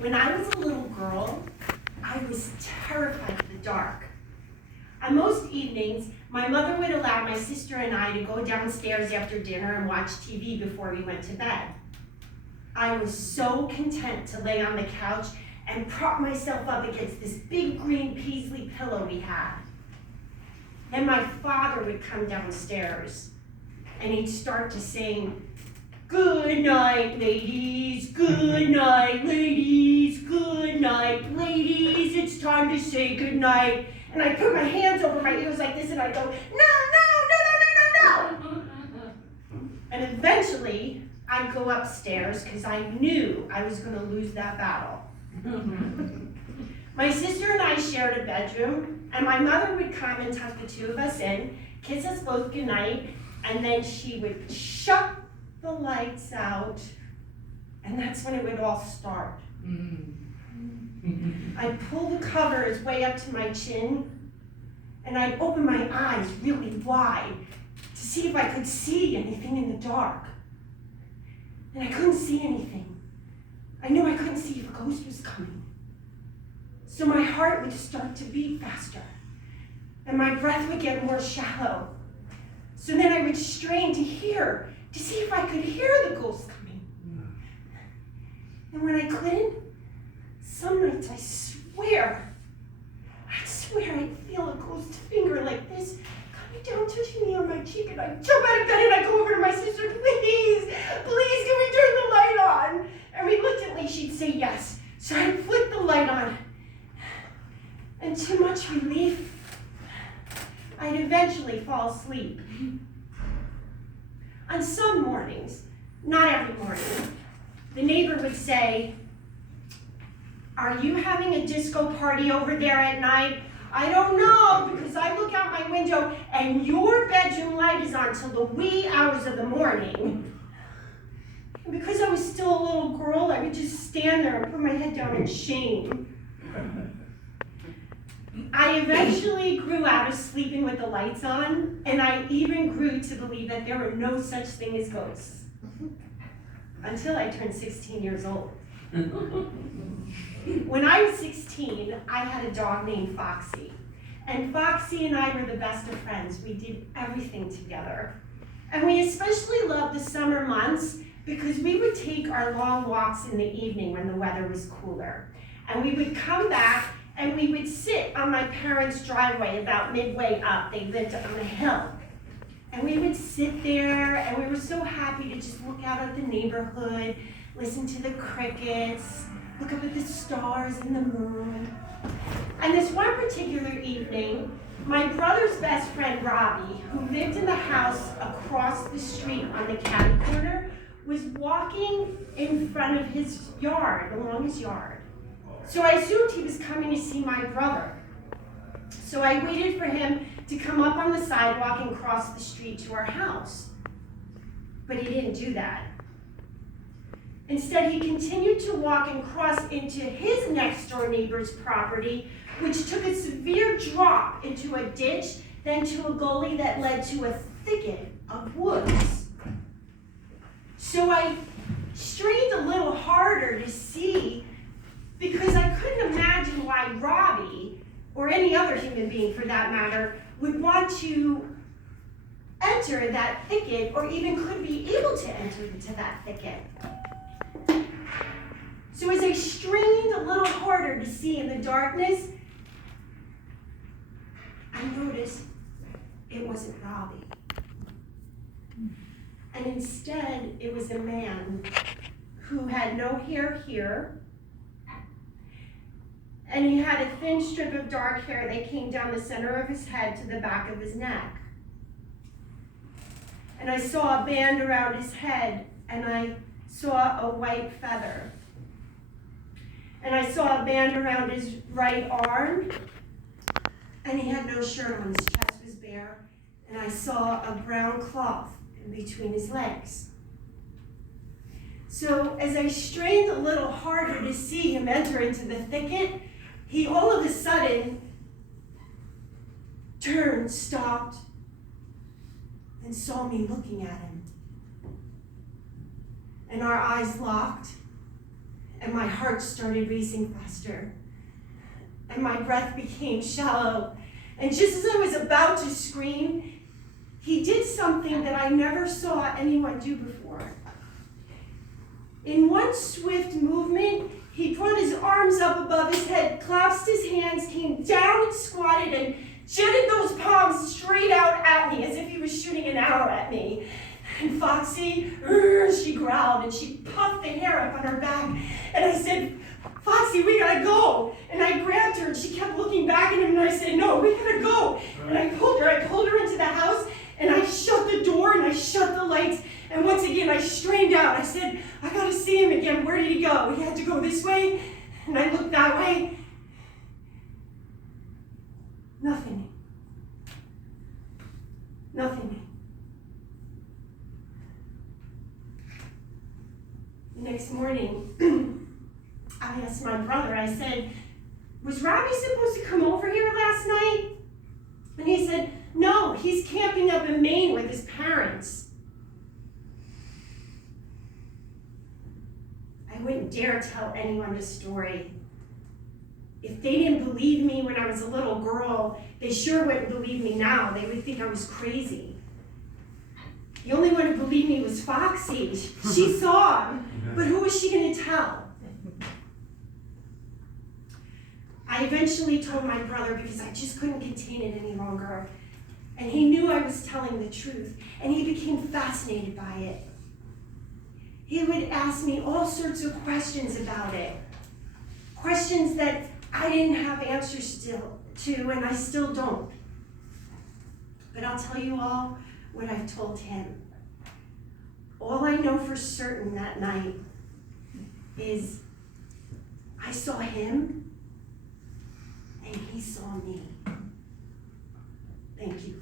When I was a little girl, I was terrified of the dark. On most evenings, my mother would allow my sister and I to go downstairs after dinner and watch TV before we went to bed. I was so content to lay on the couch and prop myself up against this big green paisley pillow we had. Then my father would come downstairs and he'd start to sing, "Good night, ladies, good night, ladies, good night, ladies, it's time to say good night." And I'd put my hands over my ears like this and I'd go, "No, no, no, no, no, no, no." And eventually, I'd go upstairs because I knew I was going to lose that battle. My sister and I shared a bedroom, and my mother would come and tuck the two of us in, kiss us both goodnight, and then she would shut the lights out, and that's when it would all start. I'd pull the covers way up to my chin, and I'd open my eyes really wide to see if I could see anything in the dark. And I couldn't see anything. I knew I couldn't see if a ghost was coming. So my heart would start to beat faster, and my breath would get more shallow. So then I would strain to see if I could hear the ghost coming. And when I couldn't, some nights I'd swear I'd feel a ghost finger like this coming down, touching me on my cheek, and I'd jump out of bed and I'd go over to my sister, please, can we turn the light on? And reluctantly she'd say yes. So I'd flick the light on. And to much relief, I'd eventually fall asleep. On some mornings, not every morning, the neighbor would say, "Are you having a disco party over there at night?" "I don't know, because I look out my window and your bedroom light is on till the wee hours of the morning." And because I was still a little girl, I would just stand there and put my head down in shame. I eventually grew out of sleeping with the lights on, and I even grew to believe that there were no such thing as ghosts. Until I turned 16 years old. When I was 16, I had a dog named Foxy. And Foxy and I were the best of friends. We did everything together. And we especially loved the summer months because we would take our long walks in the evening when the weather was cooler. And we would come back and we would sit on my parents' driveway about midway up. They lived on a hill. And we would sit there and we were so happy to just look out at the neighborhood, listen to the crickets, look up at the stars and the moon. And this one particular evening, my brother's best friend, Robbie, who lived in the house across the street on the catty corner, was walking in front of his yard, along his yard. So I assumed he was coming to see my brother. So I waited for him to come up on the sidewalk and cross the street to our house. But he didn't do that. Instead, he continued to walk and cross into his next door neighbor's property, which took a severe drop into a ditch, then to a gully that led to a thicket of woods. So I strained a little harder to see, because I couldn't imagine why Robbie, or any other human being for that matter, would want to enter that thicket, or even could be able to enter into that thicket. So as I strained a little harder to see in the darkness, I noticed it wasn't Robbie. And instead, it was a man who had no hair here, and he had a thin strip of dark hair that came down the center of his head to the back of his neck. And I saw a band around his head, and I saw a white feather. And I saw a band around his right arm, and he had no shirt on, his chest was bare, and I saw a brown cloth in between his legs. So as I strained a little harder to see him enter into the thicket, he all of a sudden turned, stopped, and saw me looking at him. And our eyes locked, and my heart started racing faster, and my breath became shallow. And just as I was about to scream, he did something that I never saw anyone do before. In one swift movement, he brought his arms up above his head, clasped his hands, came down and squatted, and jetted those palms straight out at me as if he was shooting an arrow at me. And Foxy, she growled and she puffed the hair up on her back. And I said, Foxy, we gotta go. And I grabbed her and she kept looking back at him and I said, no, we gotta go. And I pulled her into the house and I shut the door and I shut the lights. And once again, I strained out. I said, I gotta see him again. Where did he go? He had to go this way. And I looked that way. Nothing. Nothing. The next morning, I asked my brother, I said, was Robbie supposed to come over here last night? And he said, no, he's camping up in Maine with his parents. I wouldn't dare tell anyone the story. If they didn't believe me when I was a little girl, they sure wouldn't believe me now. They would think I was crazy. The only one who believed me was Foxy. She saw him, but who was she going to tell? I eventually told my brother because I just couldn't contain it any longer. And he knew I was telling the truth, and he became fascinated by it. He would ask me all sorts of questions about it. Questions that I didn't have answers to, and I still don't. But I'll tell you all what I've told him. All I know for certain that night is I saw him and he saw me. Thank you.